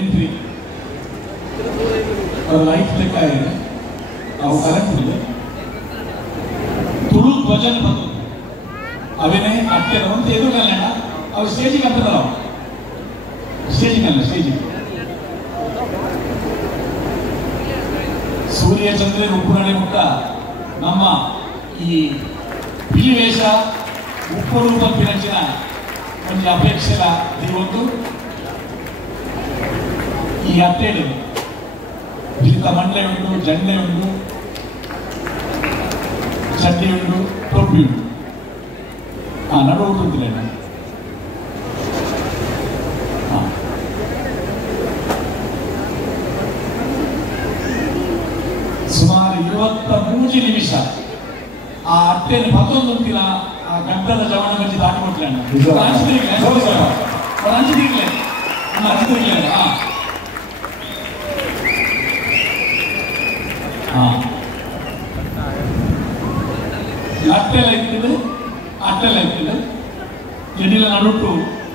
entry light ಲೆಕ್ಕ ಇದೆ ಅವು ಕರೆಕ್ಟ್ ಇದೆ ತುಳು ಭಜನ್ ಬಂದು ಅವನೇ ಅಟ್ಟೆ ಅಂತ ಎದುರಲ್ಲ ಅವು ಸ್ಟೇಜಿಗೆ ಅಂತದ ಸ್ಟೇಜಿಗಲ್ಲ ಸ್ಟೇಜಿಗೆ ಸೂರ್ಯ ಚಂದ್ರನ ಉಪ್ಪುನಡೆ ಮುಟ್ಟ ನಮ್ಮ ಈ ಬಿಲಿವೇಷ ಉಪ್ಪು ಪಂಪಿನಂಚಿನ ಒಂದು ಅಪೇಕ್ಷೆಲ ಒಂದು ಈ ಅಟ್ಟೆಡು ಇಂಥ ಮಂಡ್ಲೆ ಉಂಟು ಜಂಡೆ ಉಂಟು ಚಡ್ಡಿ ಉಂಟು ಟೊಪ್ಪಿ ಉಂಟು ನಡು ಉಂಟಿಲ್ಲ ಸುಮಾರು 23 ನಿಮಿಷ ಆ ಅಟ್ಟೆಯನ್ನು ಮತ್ತೊಂದು ಅಂತಿಲ್ಲ ಆ ಗಂಟದ ಜವನ ಮಂಜಿ ದಾಟಿಕೊಟ್ಲೆ ಅಟ್ಟೆಲ್ಲ ಇಟ್ಟಿದ್ದು ಅಟ್ಟೆಲ್ಲ ಇಟ್ಟಿದ್ದು ಎಡಿಲ ನಡುಟ್ಟು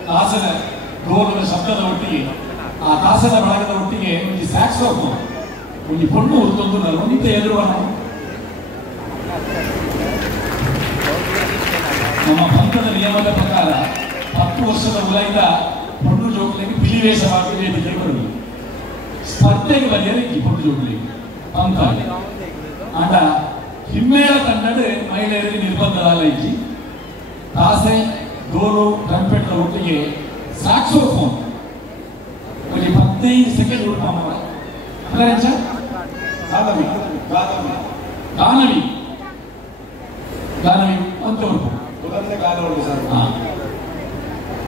ದಾಸನ ಗೋಲದ ಶಬ್ದದ ಒಟ್ಟಿಗೆ ಆ ದಾಸನ ಬಳಗದ ಒಟ್ಟಿಗೆ ಒಂದು ಸ್ಯಾಕ್ಸೋಫೋನ್ ಒಂದು ಪೊಣ್ಣು ಉರ್ತೊಂದು ನಿಂತ ಎದುರುವ ನಮ್ಮ ಪಂಥದ ನಿಯಮದ ಪ್ರಕಾರ 10 ವರ್ಷದ ಉಲೈದ ಪೊಣ್ಣು ಜೋಕ್ಲಿಗೆ ಬಿಲಿವೇಷವಾಗಿ ವೇದಿಕೆ ಬರುವುದು ಸ್ಪರ್ಧೆಗೆ ಬರೆಯಲು ಈ ಪೊಣ್ಣು ಜೋಕ್ಲಿಗೆ ಪಂಥ ಆಂಡ ಹಿಮ್ಮೇಳ ತಂಡದ ಮಹಿಳೆಯರಿಗೆ ನಿರ್ಬಂಧದಲ್ಲ ಇಜ್ಜಿ ತಾಸೆ ಡೋಲು ಟ್ರಂಪೆಟ್ ಒಟ್ಟಿಗೆ ಸ್ಯಾಕ್ಸೋಫೋನ್ ಒಂದು 15 ಸೆಕೆಂಡ್ ಉಳ್ಕೊಂಡ ಗಾನವಿ ಅಂತ ಉಂಟು